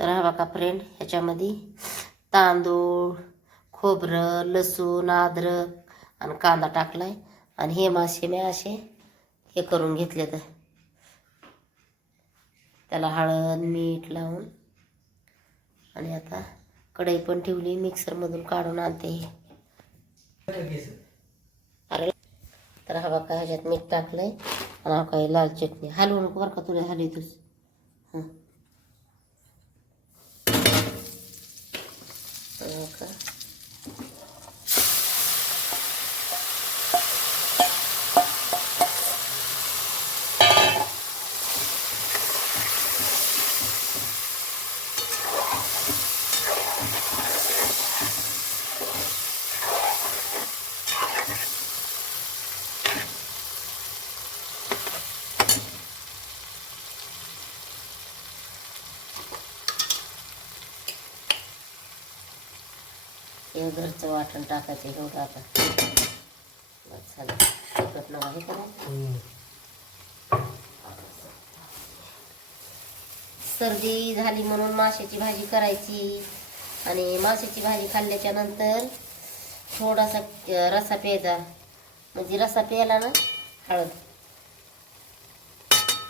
तर हा बघा फ्रेंड, ह्याच्यामध्ये तांदूळ, खोबरं, लसूण, अद्रक आणि कांदा टाकलाय. आणि हे मासे मी असे हे करून घेतले, तर त्याला हळद मीठ लावून. आणि आता कढई पण ठेवली, मिक्सरमधून काढून आणते. अरे तर हा बघा, ह्याच्यात मीठ टाकलंय आणि हा काही लाल चटणी. हलवू नको बरं का, तुला हलवतोच. हां का हे घरचं वाटण टाकायचं एवढं. आता बस झालं, तिखट नका हे करायचं. सर्दी झाली म्हणून माशाची भाजी करायची. आणि माशाची भाजी खाल्ल्याच्या नंतर थोडासा रस्सा प्यायचा. म्हणजे रस्सा प्यायला ना हळद,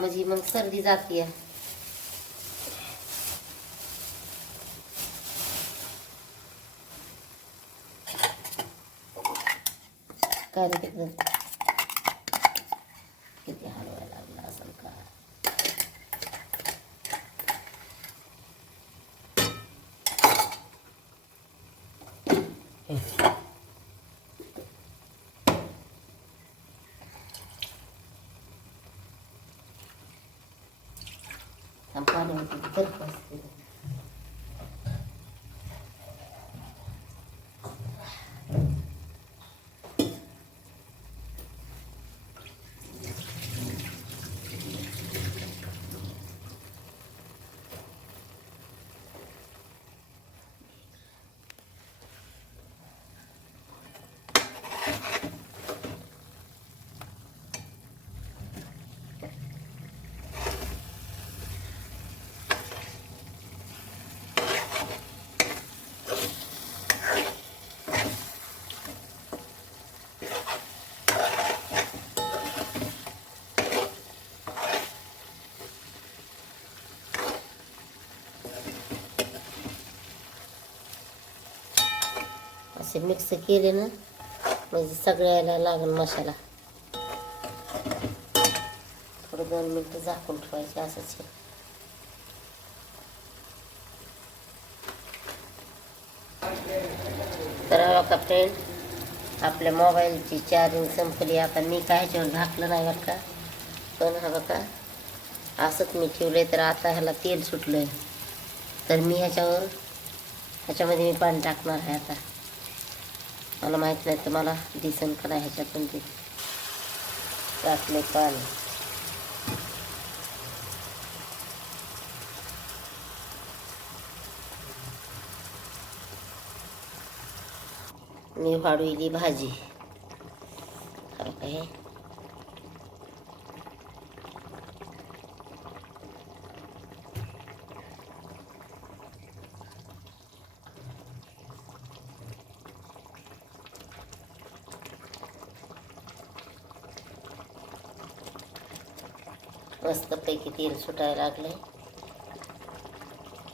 म्हणजे मग सर्दी जाते. काय रे तिकडं किती हलवायला लागला असेल का. पाणी होते तर असते. असे मिक्स केले ना म्हणजे सगळ्याला लागेल मसाला. थोडं 2 मिनिटं झाकून ठेवायचे असंच. तर बघा फ्रेंड, आपल्या मोबाईलची चार्जिंग संपली. आता मी काय ह्याच्यावर झाकलं नाही बरं का, पण हा बघा असंच मी ठेवलंय. तर आता ह्याला तेल सुटलंय, तर मी ह्याच्यामध्ये मी पाणी टाकणार आहे. आता मला माहीत नाही तर मला दिसन का नाही, ह्याच्यातून ते टाकले पाणी. मी वाढवली भाजी. काय मस्तपैकी तेल सुटायला लागले.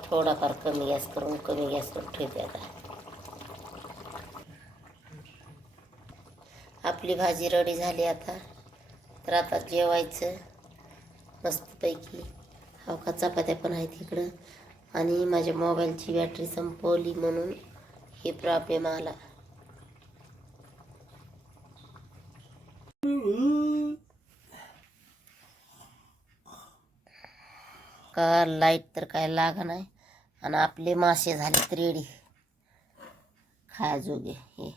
थोडाफार कमी गॅस करून कमी गॅसवर ठेवते. आता आपली भाजी रेडी झाली. आता तर आता जेवायचं मस्तपैकी. हा का चपात्या पण आहेत इकडं. आणि माझ्या मोबाईलची बॅटरी संपवली म्हणून हे प्रॉब्लेम आला. का लाईट तर काय लागा नाही. आणि आपले मासे झाले रेडी खायजोगे. हे